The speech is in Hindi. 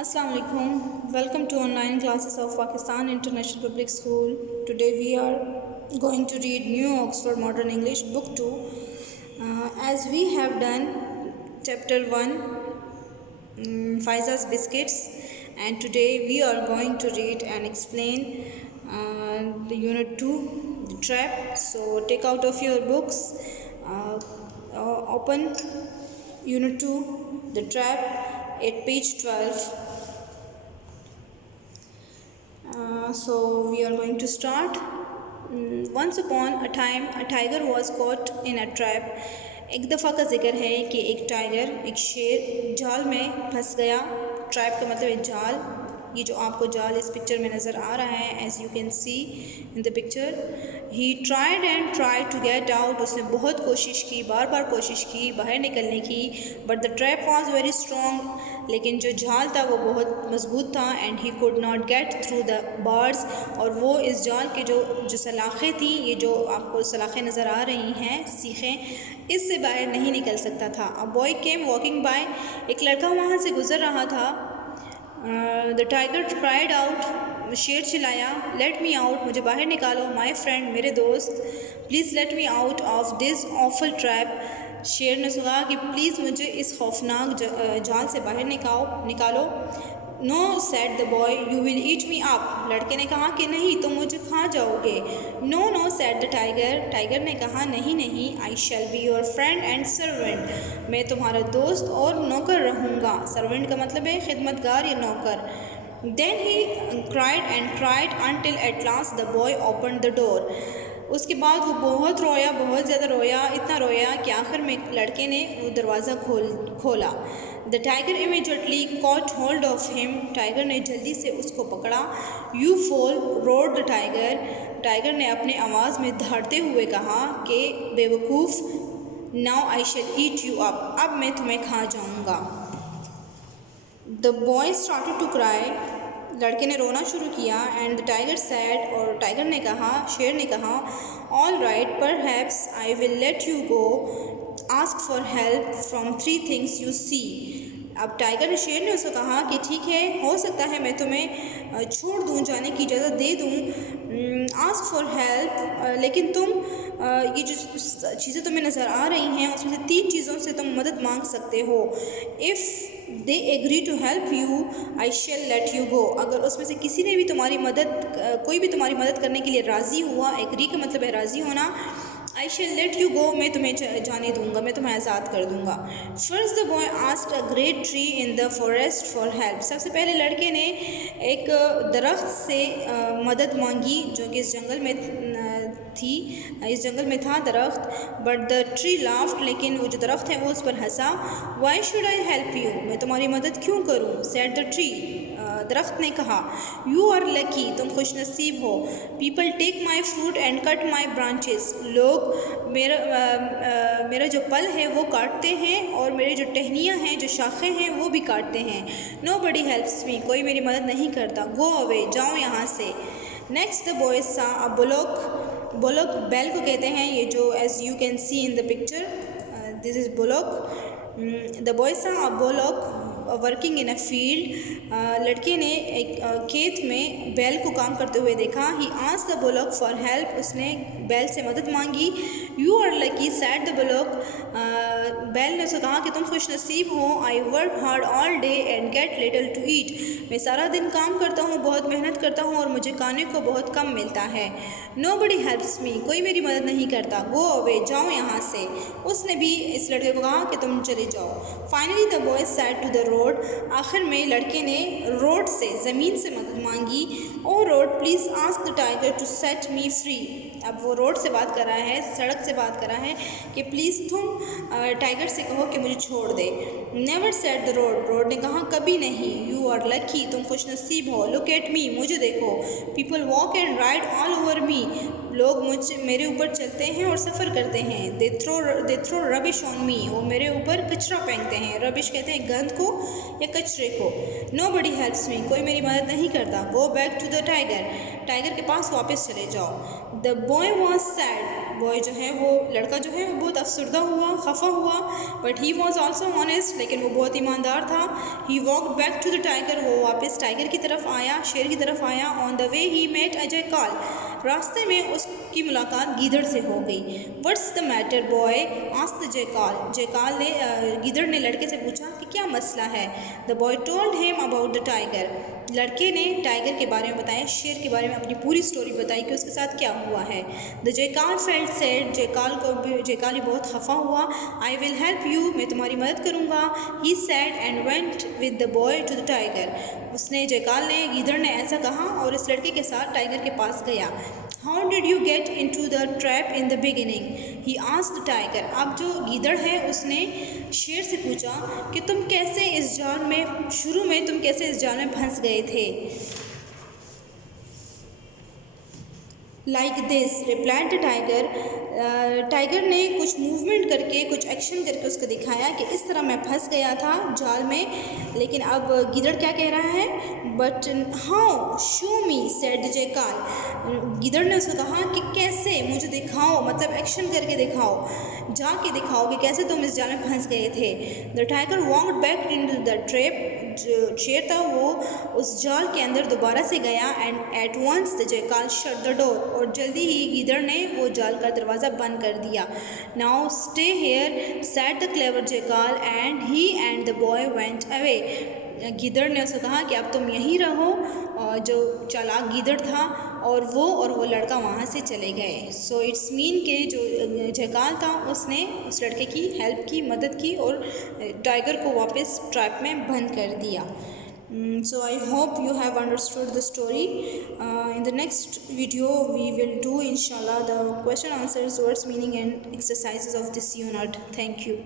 Assalamu alaikum. Welcome to online classes of Pakistan International Public School. Today we are going to read New Oxford Modern English Book 2. As we have done Chapter 1, Faiza's Biscuits, and today we are going to read and explain the Unit 2, The Trap. So take out of your books, open Unit 2, The Trap at page 12. So we are going to start. Once upon a time a tiger was caught in a trap. एक दफ़ा का जिक्र है कि एक टाइगर, एक शेर जाल में फंस गया. ट्रैप का मतलब है जाल. ये जो आपको जाल इस पिक्चर में नज़र आ रहा है, as you can see in the picture. He tried and tried to get out. उसने बहुत कोशिश की, बार बार कोशिश की बाहर निकलने की. But the trap was very strong. लेकिन जो जाल था वो बहुत मजबूत था. And he could not get through the bars. और वो इस जाल के जो सलाखें थी, ये जो आपको सलाखें नज़र आ रही हैं, सीखें, इससे बाहर नहीं निकल सकता था. A boy came walking by. एक लड़का वहाँ से गुजर रहा था. The tiger cried out. शेर चिल्लाया, लेट मी आउट, मुझे बाहर निकालो. माई फ्रेंड, मेरे दोस्त. Please let me out of this awful trap. शेर ने कहा कि प्लीज़ मुझे इस खौफनाक जाल से बाहर निकालो. No said the boy, you will eat me up. लड़के ने कहा कि नहीं, तुम मुझे खा जाओगे. No no said the tiger. Tiger ने कहा नहीं नहीं, I shall be your friend and servant. मैं तुम्हारा दोस्त और नौकर रहूँगा. सर्वेंट का मतलब है खिदमतगार या नौकर. Then he cried and cried until at last the boy open the door. उसके बाद वो बहुत रोया, बहुत ज़्यादा रोया, इतना रोया कि आखिर में लड़के ने वो दरवाज़ा खोला. The tiger immediately caught hold of him. Tiger ने जल्दी से उसको पकड़ा. You fool, roared the tiger. Tiger ने अपने आवाज़ में दहाड़ते हुए कहा कि बेवकूफ़. Now I shall eat you up. अब मैं तुम्हें खा जाऊँगा. The boy started to cry. लड़के ने रोना शुरू किया. And the tiger said. और टाइगर ने कहा, शेर ने कहा, all right, perhaps I will late you go. Ask for help from 3 things you see. अब टाइगर शेर ने उसको कहा कि ठीक है, हो सकता है मैं तुम्हें छोड़ दूँ, जाने की इजाज़त दे दूँ. आस्क फॉर हेल्प, लेकिन तुम ये जो चीज़ें तुम्हें नज़र आ रही हैं उसमें से 3 चीज़ों से तुम मदद मांग सकते हो. If they agree to help you I shall let you go. अगर उसमें से किसी ने भी तुम्हारी मदद, कोई भी तुम्हारी मदद करने के लिए राज़ी हुआ, एग्री का मतलब है राज़ी होना, आई शेल लेट यू गो, मैं तुम्हें जाने दूँगा, मैं तुम्हें आज़ाद कर दूँगा. First the boy asked a great tree in the forest for help. सबसे पहले लड़के ने एक दरख्त से मदद मांगी जो कि इस जंगल में था दरख्त. But the tree laughed. लेकिन वो जो दरख्त है वो उस पर हंसा. Why should I help you, मैं तुम्हारी मदद क्यों करूँ. Said the tree. दरख्त ने कहा, यू आर लकी, तुम खुशनसीब हो. People take my fruit and cut my branches. लोग मेरा जो पल है वो काटते हैं और मेरे जो टहनियाँ हैं, जो शाखें हैं, वो भी काटते हैं. नो बडी हेल्प्स मी, कोई मेरी मदद नहीं करता. गो अवे, जाओ यहाँ से. Next the boys saw a bullock. Bullock बैल को कहते हैं, ये जो as you can see in the picture, this is bullock. The boys saw a bullock working in a field. लड़के ने एक खेत में बैल को काम करते हुए देखा. He asked the bullock for help. उसने बैल से मदद मांगी. You are lucky, said the bullock. बैल ने उसको कहा कि तुम खुशनसीब हो. I work hard all day and get little to eat. मैं सारा दिन काम करता हूँ, बहुत मेहनत करता हूँ और मुझे खाने को बहुत कम मिलता है. नो बडी हेल्प्स मी, कोई मेरी मदद नहीं करता. गो अवे, जाओ यहाँ से. उसने भी इस लड़के को कहा कि तुम चले जाओ. Finally the boy said to the road. आखिर में लड़के ने रोड से, ज़मीन से मदद मांगी. O road, please ask the tiger to set me free. अब वो रोड से बात कर रहा है, सड़क से बात कर रहा है कि प्लीज़ तुम टाइगर से कहो कि मुझे छोड़ दे. Never said the road. Road ने कहा, कभी नहीं. यू आर लकी, तुम खुशनसीब हो. लुक एट मी, मुझे देखो. People walk and ride all over me. लोग मेरे ऊपर चलते हैं और सफ़र करते हैं. They throw rubbish on me. वो मेरे ऊपर कचरा फेंकते हैं. रबिश कहते हैं गंद को या कचरे को. नो बडी हेल्प्स मी, कोई मेरी मदद नहीं करता. Go back to the tiger. Tiger के पास वापस चले जाओ. The boy was sad. Boy जो है वो लड़का जो है वो बहुत अफसरदा हुआ, खफा हुआ, but he was also honest, लेकिन वो बहुत ईमानदार था। He walk back to the tiger, वो वापस टाइगर की तरफ आया, शेर की तरफ आया। On the way he met a jackal, रास्ते में उसकी मुलाकात गीदड़ से हो गई। What's the matter boy asked jackal, jackal ने गीदड़ ने लड़के से पूछा कि क्या मसला है। The boy told him about the tiger, लड़के ने टाइगर के बारे में बताया, शेर के बारे में अपनी पूरी स्टोरी बताई कि उसके साथ क्या हुआ है। द जयकाल फेल्ट सैड, जयकाल बहुत खफा हुआ। आई विल हेल्प यू, मैं तुम्हारी मदद करूँगा। He said and went with the boy to the tiger, उसने जयकाल ने गीदड़ ने ऐसा कहा और इस लड़के के साथ टाइगर के पास गया। How did you get into the trap in the beginning, he asked tiger, अब जो गीदड़ है उसने शेर से पूछा कि तुम कैसे इस जाल में, शुरू में तुम कैसे इस जाल में फंस गए थे। Like this replied the tiger, tiger ने कुछ मूवमेंट करके, कुछ एक्शन करके उसको दिखाया कि इस तरह मैं फंस गया था जाल में। लेकिन अब गिदड़ क्या कह रहा है, but how show me said jackal, गिदड़ ने उसको कहा कि कैसे, मुझे दिखाओ, मतलब एक्शन करके दिखाओ, जाके दिखाओ कि कैसे तुम इस जाल में फंस गए थे। The tiger walked back into the trap, जो शेर था वो उस जाल के अंदर दोबारा से गया। And at once the jackal shut the door, और जल्दी ही गीदड़ ने वो जाल का दरवाज़ा बंद कर दिया। Now stay here said the clever jackal and he and the boy went away, गीदड़ ने उसको कहा कि अब तुम यहीं रहो, और जो चालाक गीदड़ था और वो लड़का वहाँ से चले गए। सो इट्स मीन के जो जयकाल था उसने उस लड़के की हेल्प की, मदद की और टाइगर को वापस ट्रैप में बंद कर दिया। So I hope you have understood the story. In the next video we will do inshallah the question answers, words meaning and exercises of this unit. Thank you.